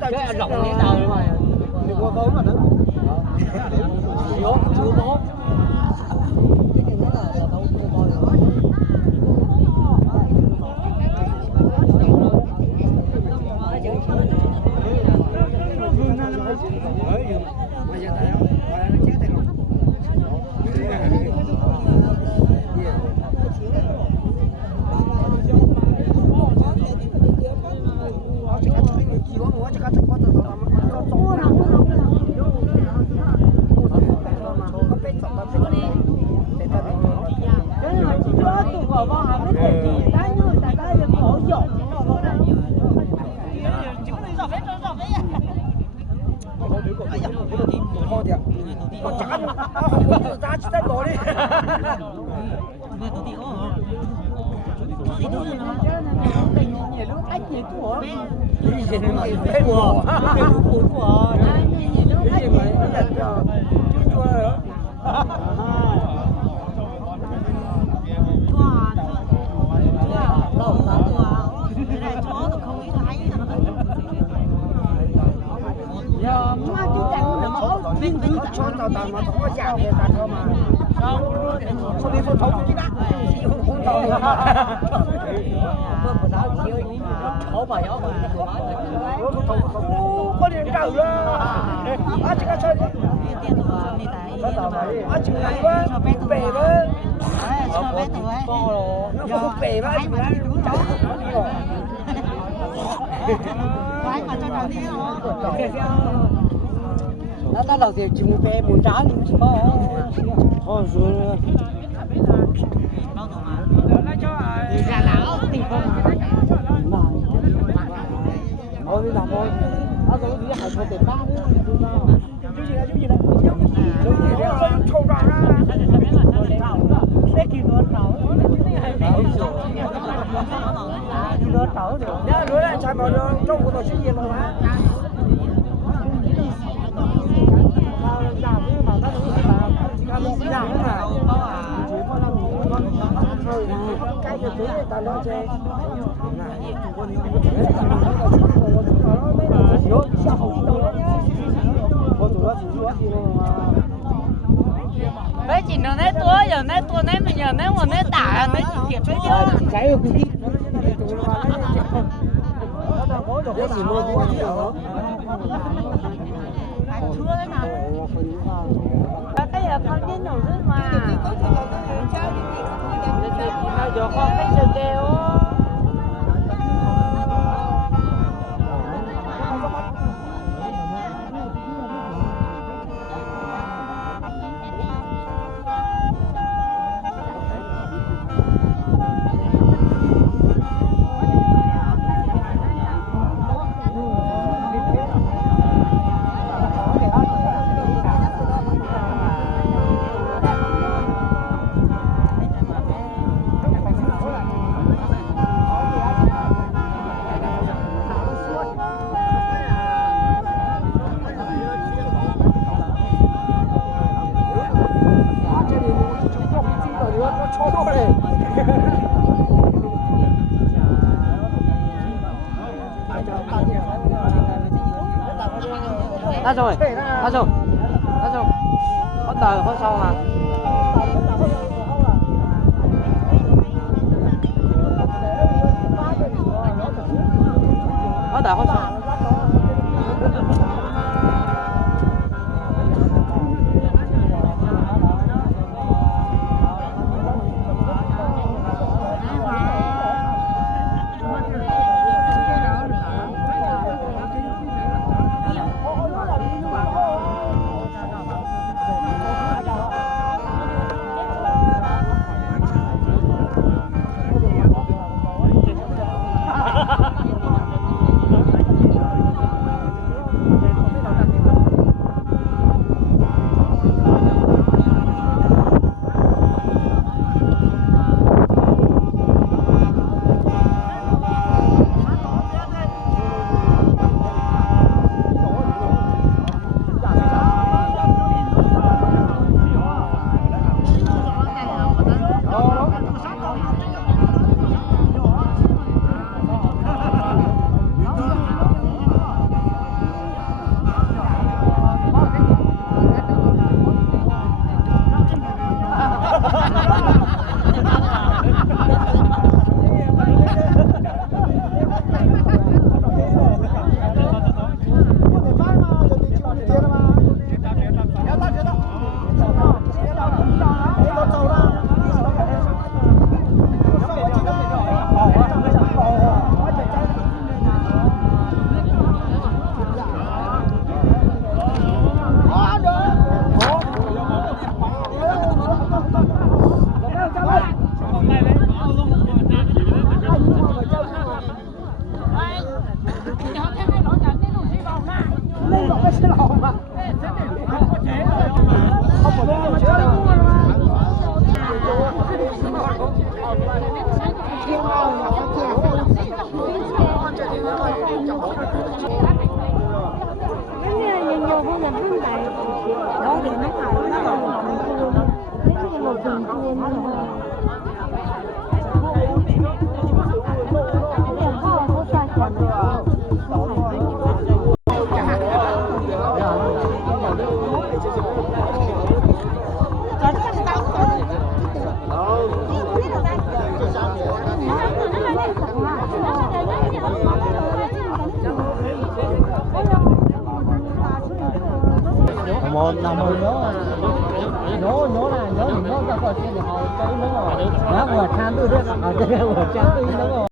Cái rộng cái tàu mà đi qua vốn mà đó vốn chưa vốn nó đầu tiên chúng về muốn trả có 哦，是。gà lão thì không哦，你哪么？他怎么直接喊出得大的？臭壮啊！cái kia trâu được. Nếu nữa là chạy vào trong của tôi sẽ gì luôn á. Cái gì thế ta nói chơi. Đấy chỉ nó nét tua nét mình nhờ nét một nét tả nét kiểm đấy chứ. Cái gì cũng cái gì mua cũng gì hả? Thưa đấy mà. Cái giờ con đi nổ rất mà. Nó cho con cái sự kêu. Ra rồi, ra rồi, ra rồi. Bắt đầu hôm sau mà. Bắt đầu hôm sau. Là mười nhớ là nhớ những nó ra khỏi trên thì họ cái nó ngồi nó ngồi tham tư đấy ở đây ngồi chán tư nó ngồi